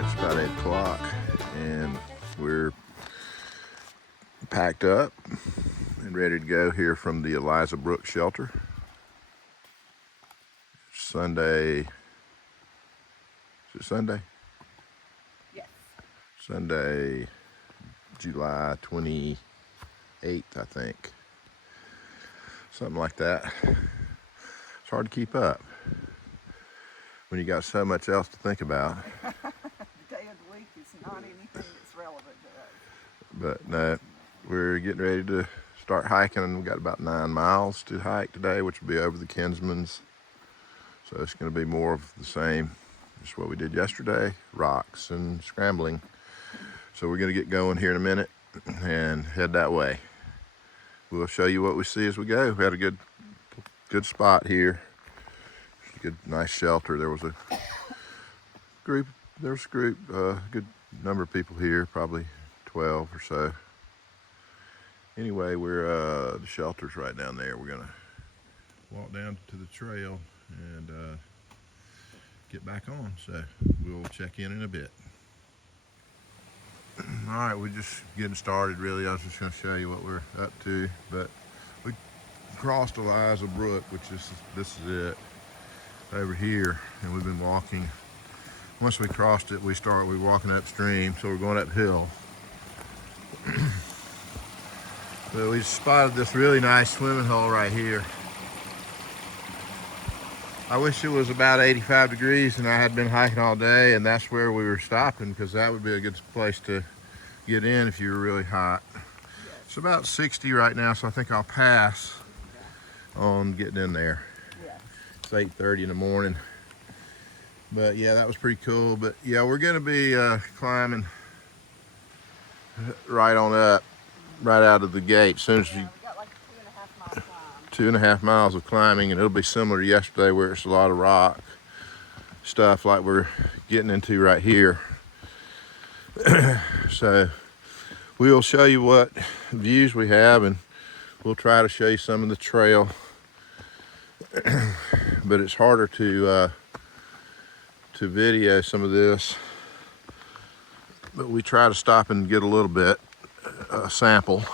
Alright, it's about 8 o'clock and we're packed up and ready to go here from the Eliza Brook shelter. Sunday, is it Sunday? Yes. Sunday, July 28th, I think. Something like that. It's hard to keep up when you got so much else to think about. The day of the week is not anything that's relevant to us. But no, we're getting ready to start hiking. We've got about 9 miles to hike today, which will be over the Kinsmen's. So it's going to be more of the same, just what we did yesterday, rocks and scrambling. So we're going to get going here in a minute and head that way. We'll show you what we see as we go. We had a good spot here. Good, nice shelter. There was a good number of people here, probably 12 or so. Anyway, we're the shelter's right down there. We're gonna walk down to the trail and get back on. So we'll check in a bit. All right, we're just getting started. Really, I was just gonna show you what we're up to, but we crossed Eliza Brook, this is it. Over here, and we've been walking. Once we crossed it, we're walking upstream, so we're going uphill. But we spotted this really nice swimming hole right here. I wish it was about 85 degrees and I had been hiking all day, and that's where we were stopping, because that would be a good place to get in if you were really hot. It's about 60 right now, so I think I'll pass on getting in there. 8:30 in the morning. But yeah, that was pretty cool. But yeah, we're gonna be climbing right on up, right out of the gate. As soon as we got like a 2.5 mile climb. 2.5 miles of climbing, and it'll be similar to yesterday where it's a lot of rock stuff like we're getting into right here. So we'll show you what views we have, and we'll try to show you some of the trail. But it's harder to video some of this, but we try to stop and get a little bit sample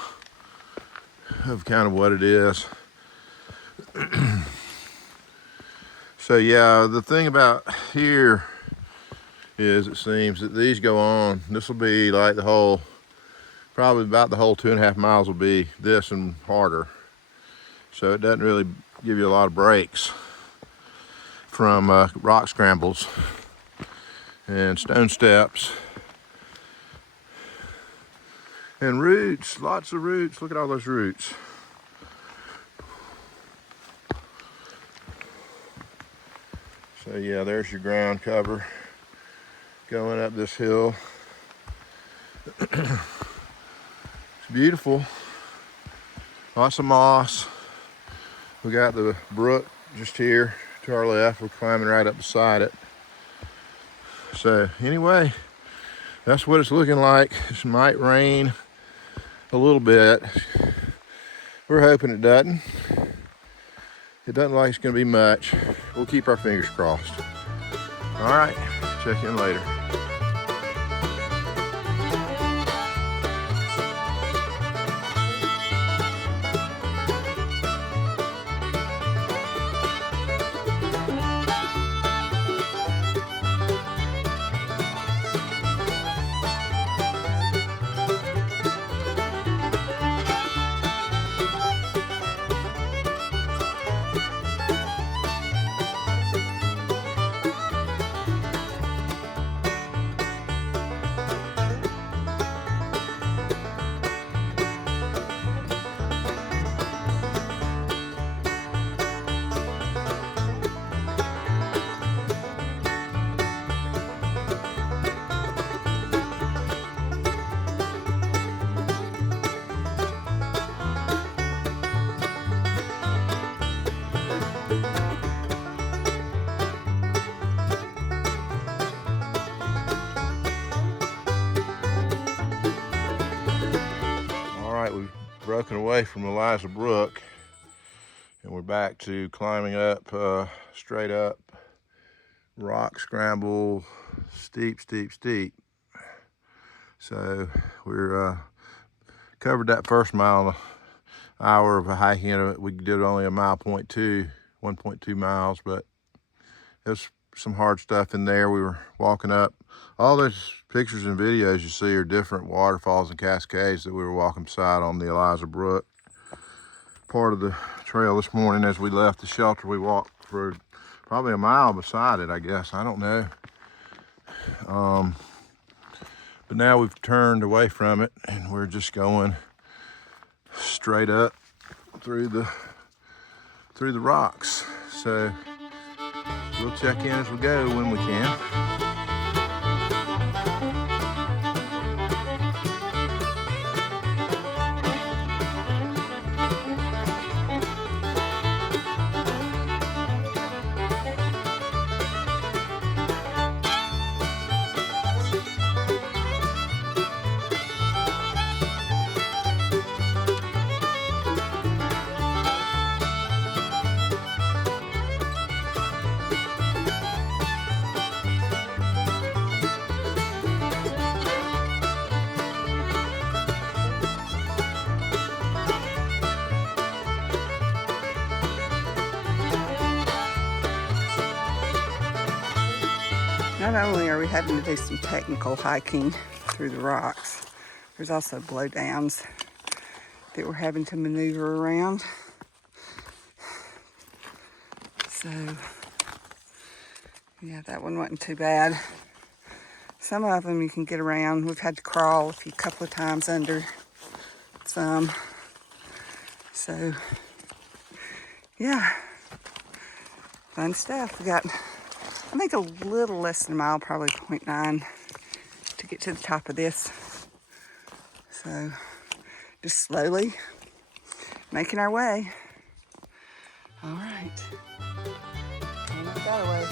of kind of what it is. So yeah, the thing about here is it seems that these go on. This will be like probably about the whole 2.5 miles will be this and harder. So it doesn't really give you a lot of breaks from rock scrambles and stone steps and roots, lots of roots. Look at all those roots. So yeah, there's your ground cover going up this hill. It's beautiful. Lots of moss. We got the brook just here to our left. We're climbing right up beside it. So anyway, that's what it's looking like. It might rain a little bit. We're hoping it doesn't. It doesn't look like it's gonna be much. We'll keep our fingers crossed. All right, check in later. We've broken away from Eliza Brook and we're back to climbing up straight up rock scramble, steep. So we're covered that first mile, hour of hiking. We did only a 1.2 miles, but there's some hard stuff in there. We were walking up. All those pictures and videos you see are different waterfalls and cascades that we were walking beside on the Eliza Brook. Part of the trail this morning as we left the shelter, we walked for probably a mile beside it, I guess. I don't know. But now we've turned away from it and we're just going straight up through the rocks. So we'll check in as we go when we can. Not only are we having to do some technical hiking through the rocks, there's also blowdowns that we're having to maneuver around. So, yeah, that one wasn't too bad. Some of them you can get around. We've had to crawl a couple of times under some. So, yeah, fun stuff. We got, I think, a little less than a mile, probably 0.9 to get to the top of this. So just slowly making our way. All right. Almost got away.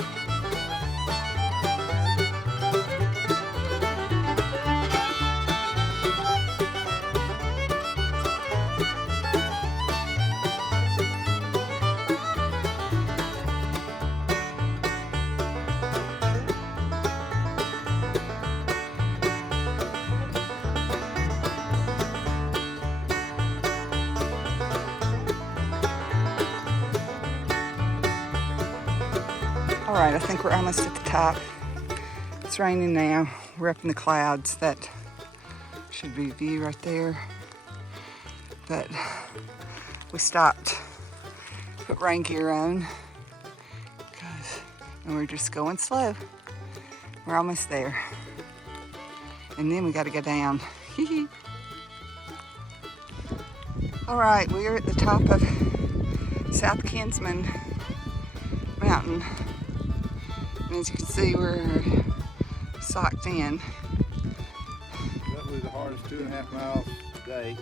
All right, I think we're almost at the top. It's raining now. We're up in the clouds. That should be a view right there. But we stopped, put rain gear on, and we're just going slow. We're almost there. And then we got to go down. All right, we are at the top of South Kinsmen mountain. And as you can see, we're socked in. That was the hardest 2.5 miles today.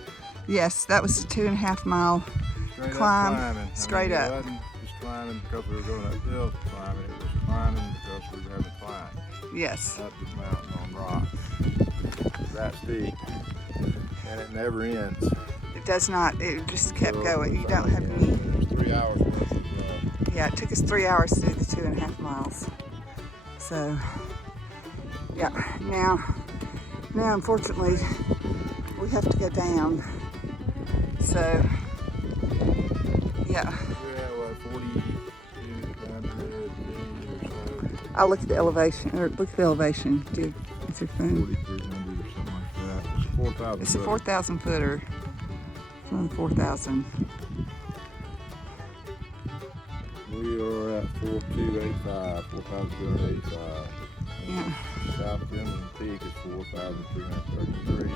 Yes, that was a 2.5 mile climb. Straight up. It wasn't just climbing because we were going uphill climbing. It was climbing because we were having to climb. Yes. Up the mountain on rocks. It's that steep. And it never ends. It does not. It just kept going. You don't have any. It was 3 hours worth of Yeah, it took us 3 hours to do the 2.5 miles. So, yeah, now unfortunately, we have to go down. So, yeah. We're at 4,200 or so. I'll look at the elevation, or look at the elevation. Is your phone? 4,300 or something like that. It's a 4,000 It's a 4,000 footer. It's on 4,000. We are at 4,285, 4,285. Yeah. South Kinsmen Peak is 4,333.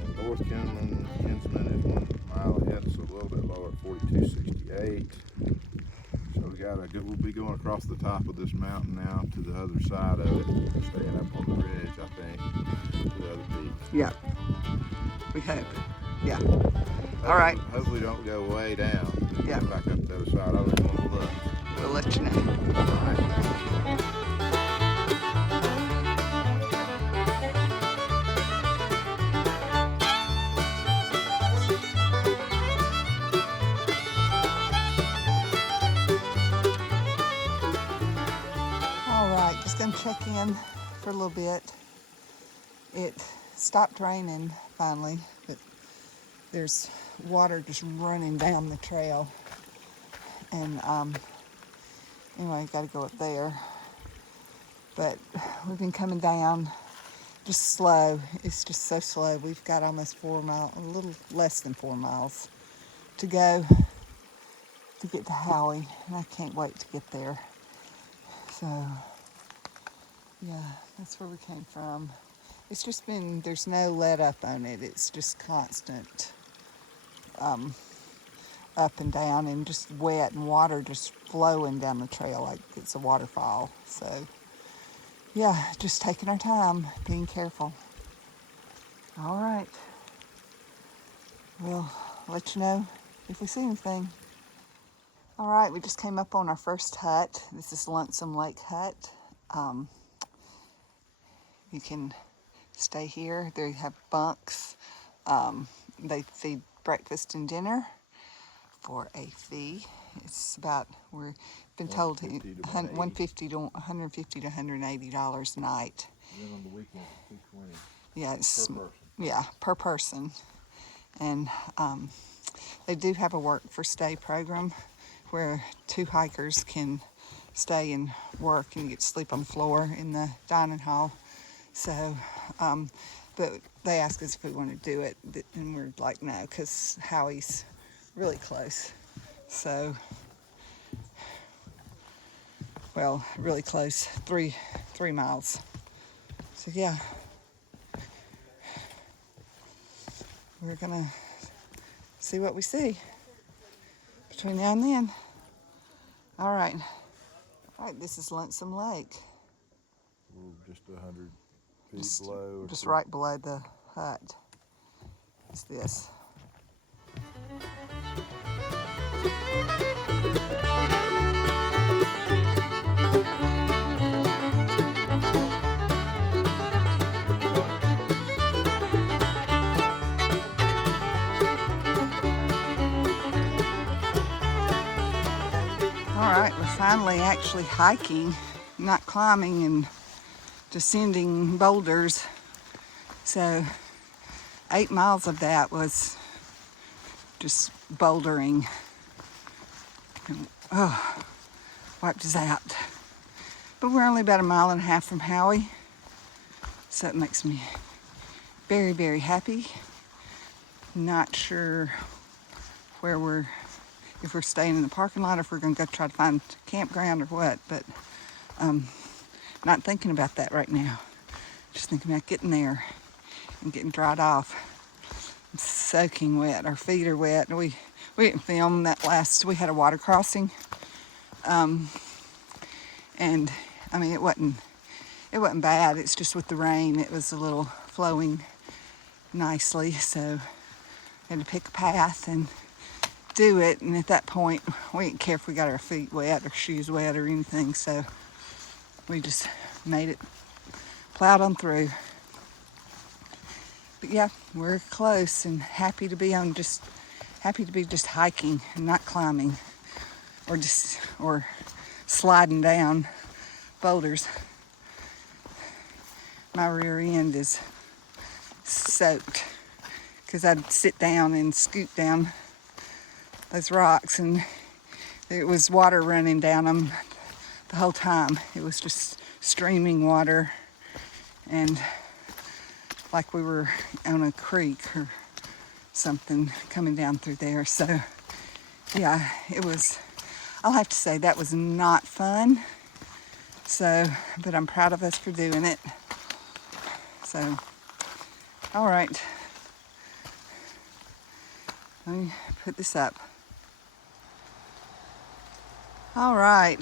And North Kinsmen is 1 mile ahead, so a little bit lower at 4,268. So we'll be going across the top of this mountain now to the other side of it, staying up on the ridge, I think, to the other peak. Yeah. We hope. Yeah. All right. Hopefully don't go way down. Just Yeah. Get back up the other side. I don't even want to look. We'll let you know. All right. check in for a little bit. It stopped raining finally, but there's water just running down the trail. And anyway, got to go up there. But we've been coming down just slow. It's just so slow. We've got almost 4 miles, a little less than 4 miles to go to get to Howie, and I can't wait to get there. So, yeah, that's where we came from. It's just been, there's no let up on it. It's just constant up and down and just wet and water just flowing down the trail like it's a waterfall. So, yeah, just taking our time, being careful. All right. We'll let you know if we see anything. All right, we just came up on our first hut. This is Lonesome Lake Hut. You can stay here. They have bunks. They feed breakfast and dinner for a fee. It's about, we've been told, $150 to $180 a night. And then on the weekends, $220. Yeah, it's Per person. Yeah, per person. And they do have a work for stay program where 2 hikers can stay and work and get to sleep on the floor in the dining hall. So, but they asked us if we wanted to do it, and we're like, no, because Howie's really close. So, well, really close, 3 miles. So yeah, we're gonna see what we see between now and then. All right, this is Lonesome Lake. We're just 100 feet below. Just right below the hut is this. All right, we're finally actually hiking, not climbing and descending boulders. So 8 miles of that was just bouldering. And, wiped us out. But we're only about 1.5 miles from Howie, so it makes me very, very happy. Not sure where if we're staying in the parking lot, or if we're going to go try to find a campground or what, but not thinking about that right now. Just thinking about getting there and getting dried off. I'm soaking wet. Our feet are wet. We didn't film that we had a water crossing. And I mean, it wasn't bad. It's just with the rain, it was a little flowing nicely. So we had to pick a path and do it. And at that point, we didn't care if we got our feet wet or shoes wet or anything. So we just made it, plowed on through. But yeah, we're close and happy to be just hiking and not climbing or sliding down boulders. My rear end is soaked because I'd sit down and scoot down those rocks, and it was water running down them the whole time. It was just streaming water, and like we were on a creek or something coming down through there. So yeah, I'll have to say that was not fun. So, but I'm proud of us for doing it. So, all right. Let me put this up. All right.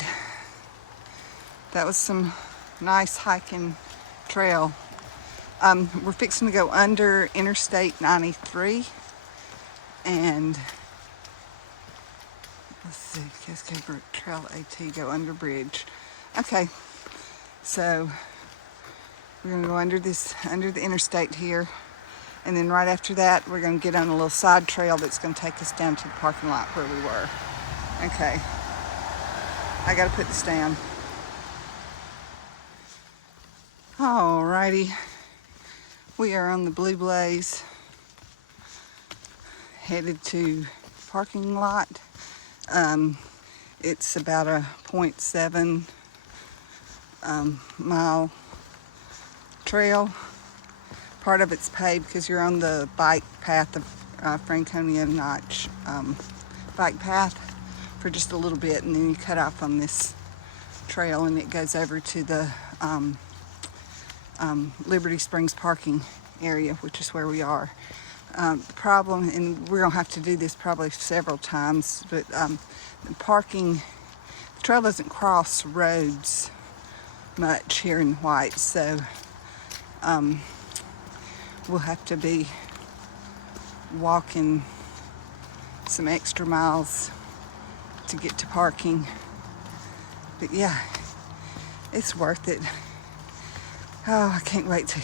That was some nice hiking trail. We're fixing to go under Interstate 93, and let's see, Cascade Brook Trail AT, go under bridge. Okay, so we're gonna go under the interstate here, and then right after that, we're gonna get on a little side trail that's gonna take us down to the parking lot where we were. Okay, I gotta put this down. Alrighty, we are on the Blue Blaze, headed to parking lot. It's about a 0.7 mile trail. Part of it's paved because you're on the bike path, the Franconia Notch bike path for just a little bit, and then you cut off on this trail and it goes over to the Liberty Springs parking area, which is where we are. The problem, and we're gonna have to do this probably several times, but the trail doesn't cross roads much here in White, so we'll have to be walking some extra miles to get to parking. But yeah, it's worth it. Oh, I can't wait to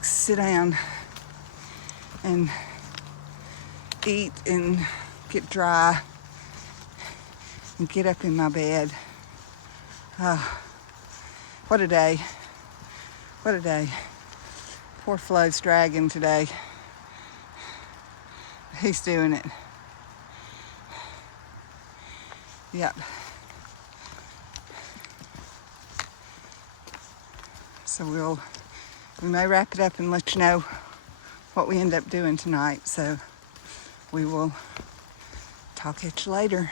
sit down and eat and get dry and get up in my bed. What a day. What a day. Poor Flo's dragging today. He's doing it. Yep. So we may wrap it up and let you know what we end up doing tonight. So we will talk at you later.